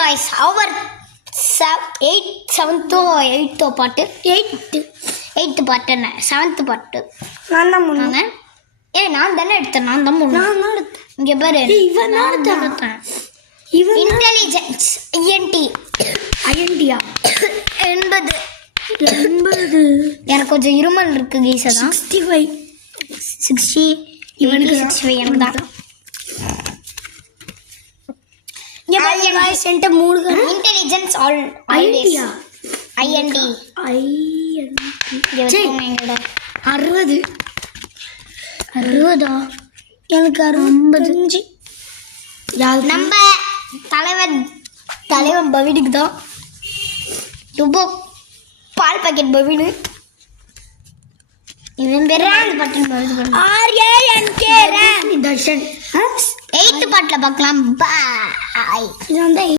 guys, our 7th பாட்டு 8th பாட்டு 7th பாட்டு நான் தான் முன்ன நான் தானே எடுத்தேன். நான் தான் எடுத்தேன். இங்க பாரு, இவன் தான் எடுத்தான். இவன் இன்டெலிஜென்ஸ் ஐஎன்டியா 80 எனக்கு கொஞ்சம் இருமல் இருக்கு கீசா தான். 60 இவனுக்கு 65 எனக்கு தான். இன்டெலிஜென்ஸ் ஐஎன்டி 60 எனக்கு 65. நம்ம தலைவன் பவினுக்கு தான். துபோ பால் பாக்கெட் பவினு. இவன் பேர் தர்ஷன். 8th பாட்டில் பார்க்கலாம். பாய்.